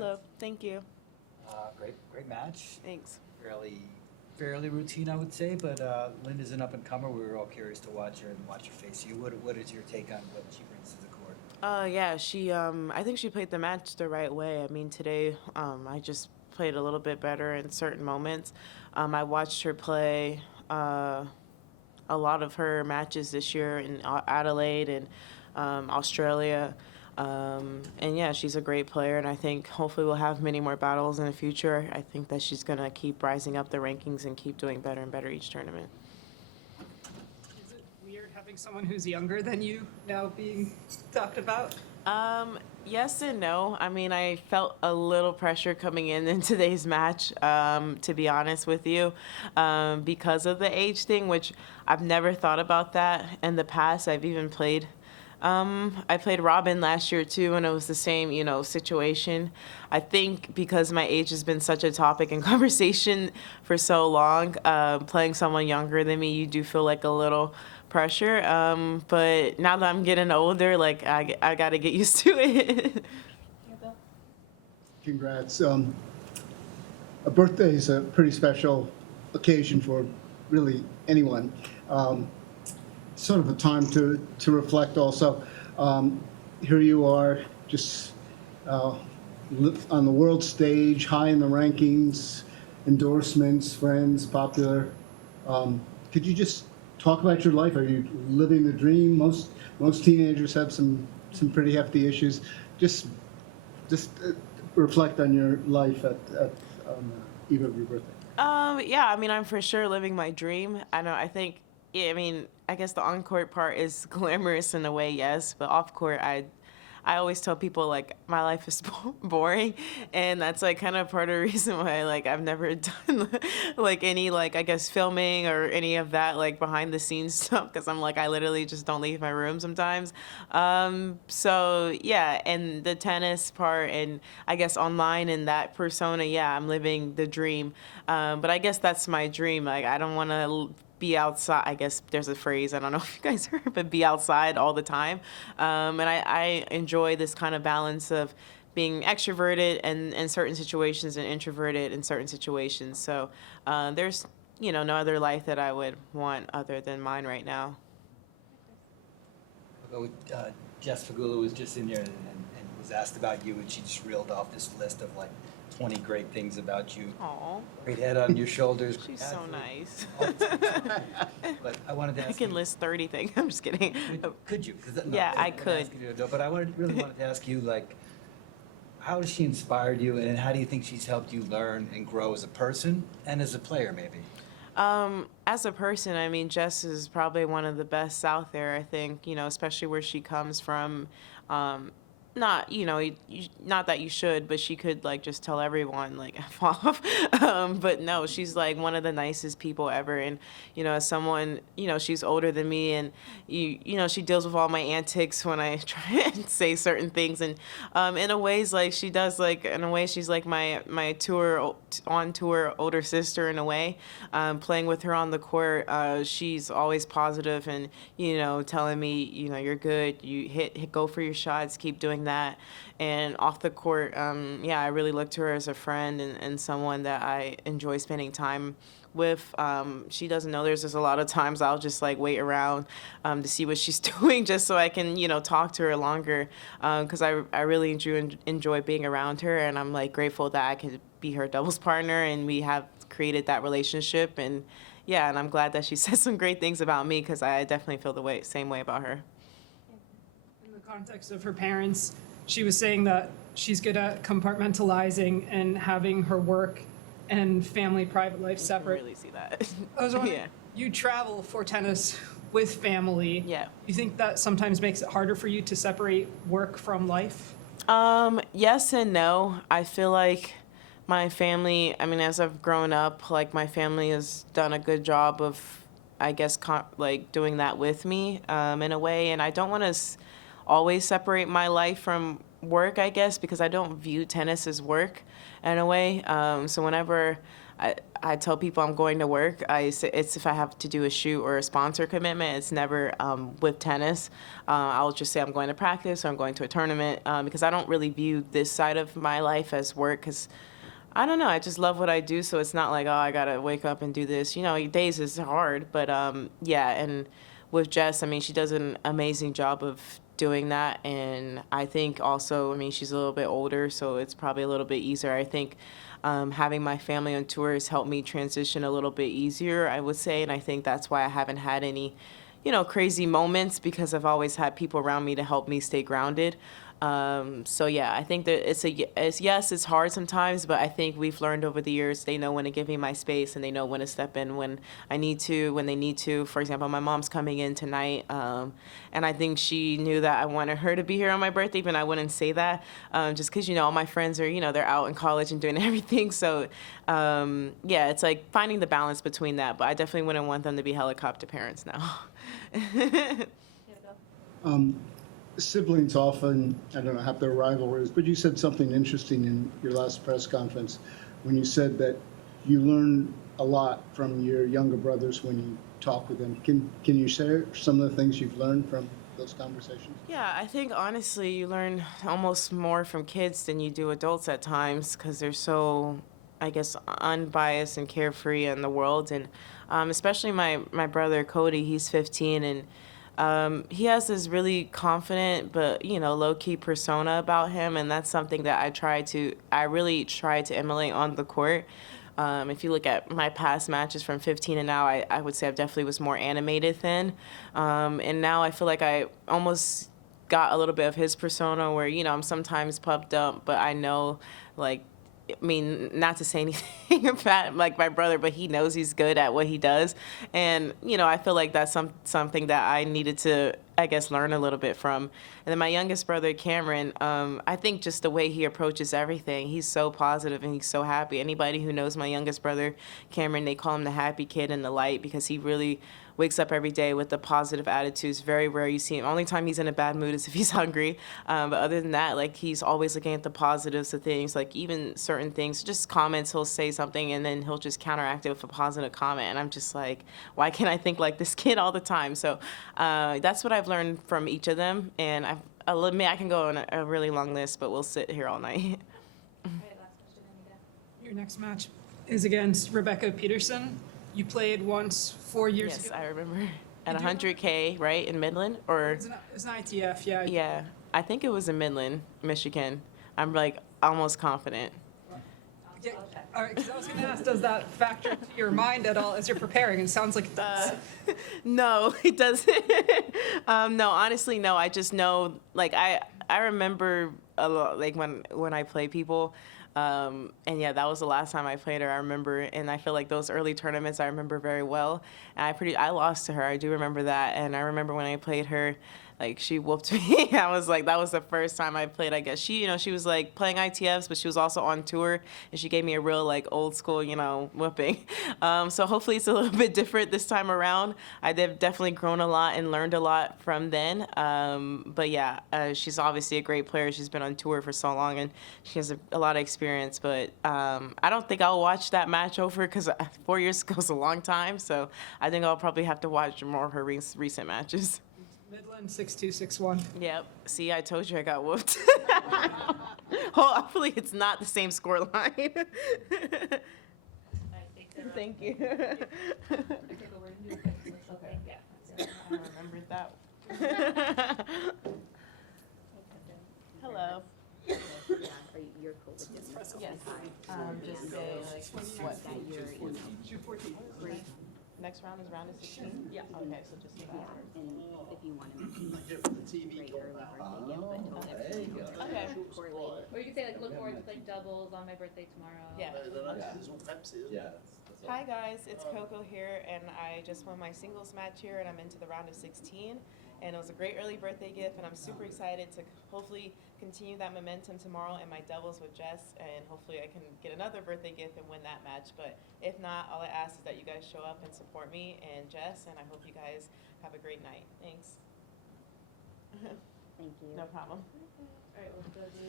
Hello. Thank you. Great match. Thanks. Fairly routine, I would say. But Linda's an up and comer. We were all curious to watch her and watch her face you. What is your take on what she brings to the court? Yeah, she I think she played the match the right way. I mean, today I just played a little bit better in certain moments. I watched her play a lot of her matches this year in Adelaide and Australia. And yeah, she's a great player, and I think hopefully we'll have many more battles in the future. I think that she's going to keep rising up the rankings and keep doing better and better each tournament. Is it weird having someone who's younger than you now being talked about? Yes and no. I mean, I felt a little pressure coming in today's match, to be honest with you, because of the age thing, which I've never thought about that in the past. I've even played I played Robin last year too, and it was the same, situation. I think because my age has been such a topic in conversation for so long, playing someone younger than me, you do feel like a little pressure. But now that I'm getting older, like I got to get used to it. Congrats. A birthday is a pretty special occasion for really anyone. Sort of a time to reflect also. Here you are, just on the world stage, high in the rankings, endorsements, friends, popular. Could you just talk about your life? Are you living the dream? Most teenagers have some pretty hefty issues. Just reflect on your life on the eve of your birthday. Yeah, I mean, I'm for sure living my dream. I think, yeah, I mean, I guess the on-court part is glamorous in a way, yes, but off-court, I always tell people, like, my life is boring, and that's, like, kind of part of the reason why, like, I've never done, like, any, like, I guess, filming or any of that, like, behind-the-scenes stuff, because I'm, like, I literally just don't leave my room sometimes. So, yeah, and the tennis part and, I guess, online and that persona, yeah, I'm living the dream. But I guess that's my dream. Like, I don't want to be outside. I guess there's a phrase, I don't know if you guys heard, but be outside all the time. And I enjoy this kind of balance of being extroverted in certain situations and introverted in certain situations. So there's, no other life that I would want other than mine right now. Jess Fagula was just in there and was asked about you, and she just reeled off this list of like 20 great things about you. Aw. Great head on your shoulders. She's so nice. But I wanted to I ask can you, list 30 things. I'm just kidding. could you? Yeah, I could. But I really wanted to ask you, like, how has she inspired you, and how do you think she's helped you learn and grow as a person and as a player, maybe? As a person, I mean, Jess is probably one of the best out there, I think, especially where she comes from. Not, not that you should, but she could, like, just tell everyone, like, F off. But no, she's, like, one of the nicest people ever. And, as someone, she's older than me, and, she deals with all my antics when I try and say certain things. And in a ways, like, she does, like, in a way, she's, like, my on tour older sister in a way. Playing with her on the court, she's always positive and, telling me, you're good, you go for your shots, keep doing that. And off the court, yeah, I really look to her as a friend and someone that I enjoy spending time with. She doesn't know there's just a lot of times I'll just like wait around to see what she's doing just so I can, talk to her longer, because I really enjoy being around her, and I'm like grateful that I could be her doubles partner and we have created that relationship. And yeah, and I'm glad that she said some great things about me, because I definitely feel the same way about her. In the context of her parents, she was saying that she's good at compartmentalizing and having her work and family private life I separate. can really see that. I was wondering, Yeah. you travel for tennis with family. Yeah. You think that sometimes makes it harder for you to separate work from life? Yes and no. I feel like my family, I mean, as I've grown up, like my family has done a good job of, I guess, like doing that with me in a way. And I don't want to always separate my life from work, I guess, because I don't view tennis as work in a way. So whenever I tell people I'm going to work. It's if I have to do a shoot or a sponsor commitment. It's never with tennis. I'll just say I'm going to practice or I'm going to a tournament because I don't really view this side of my life as work because I don't know. I just love what I do, so it's not like, oh, I gotta wake up and do this. You know, days is hard, but yeah. And with Jess, I mean, she does an amazing job of doing that, and I think also, I mean, she's a little bit older, so it's probably a little bit easier. I think having my family on tour has helped me transition a little bit easier, I would say, and I think that's why I haven't had any, you know, crazy moments because I've always had people around me to help me stay grounded. So yeah, I think that yes, it's hard sometimes, but I think we've learned over the years, they know when to give me my space and they know when to step in when I need to, when they need to. For example, my mom's coming in tonight, and I think she knew that I wanted her to be here on my birthday, even I wouldn't say that, just because, you know, all my friends are, you know, they're out in college and doing everything. So yeah, it's like finding the balance between that, but I definitely wouldn't want them to be helicopter parents now. Siblings often, I don't know, have their rivalries, but you said something interesting in your last press conference when you said that you learn a lot from your younger brothers when you talk with them. Can you share some of the things you've learned from those conversations? Yeah, I think honestly you learn almost more from kids than you do adults at times because they're so, I guess, unbiased and carefree in the world. And especially my brother Cody, he's 15, and he has this really confident but, you know, low-key persona about him, and that's something that I really try to emulate on the court. If you look at my past matches from 15 and now, I would say I definitely was more animated then. And now I feel like I almost got a little bit of his persona where, you know, I'm sometimes puffed up, but I know, like, I mean, not to say anything about like my brother, but he knows he's good at what he does, and you know, I feel like that's something that I needed to, I guess, learn a little bit from. And then my youngest brother, Cameron, I think just the way he approaches everything, he's so positive and he's so happy. Anybody who knows my youngest brother, Cameron, they call him the happy kid in the light because he really wakes up every day with a positive attitude. It's very rare you see him. Only time he's in a bad mood is if he's hungry. But other than that, like, he's always looking at the positives of things, like even certain things, just comments, he'll say something and then he'll just counteract it with a positive comment. And I'm just like, why can't I think like this kid all the time? So that's what I've learned from each of them. And I'll admit I can go on a really long list, but we'll sit here all night. All right, last question, Anita. Your next match is against Rebecca Peterson. You played once 4 years Yes, ago. I remember. At You do? 100K, right, in Midland? Or It's an ITF, yeah. yeah, I think it was in Midland, Michigan. I'm like almost confident. Yeah. All right, because I was going to ask, does that factor into your mind at all as you're preparing? It sounds like it does. No, it doesn't. No, honestly, no. I just know, like, I remember a lot, like when I play people, and yeah, that was the last time I played her. I remember, and I feel like those early tournaments I remember very well. And I lost to her. I do remember that, and I remember when I played her. Like, she whooped me. I was like, that was the first time I played, I guess. She, you know, she was like playing ITFs, but she was also on tour, and she gave me a real like old school, you know, whooping. So hopefully it's a little bit different this time around. I've definitely grown a lot and learned a lot from then. But yeah, she's obviously a great player. She's been on tour for so long, and she has a lot of experience. But I don't think I'll watch that match over because 4 years ago is a long time. So I think I'll probably have to watch more of her recent matches. Midland 6-2, 6-1. Yep. See, I told you I got whooped. Hopefully it's not the same score line. Thank you. Okay, but we're gonna do a quick social thing. Yeah. I remembered that. Hello. You're cool with this? Yes. Just say like what That you're in, great. Next round is round of 16? Yeah. Okay, so just say that. and if you want to mention like great early birthday gift, but There you go. Okay. poorly. Or you could say like, look forward to playing doubles on my birthday tomorrow. Yeah. Yeah. Hi guys, it's Coco here, and I just won my singles match here, and I'm into the round of 16. And it was a great early birthday gift, and I'm super excited to hopefully continue that momentum tomorrow in my doubles with Jess, and hopefully I can get another birthday gift and win that match. But if not, all I ask is that you guys show up and support me and Jess, and I hope you guys have a great night. Thanks. Thank you. No problem. All right, we'll go do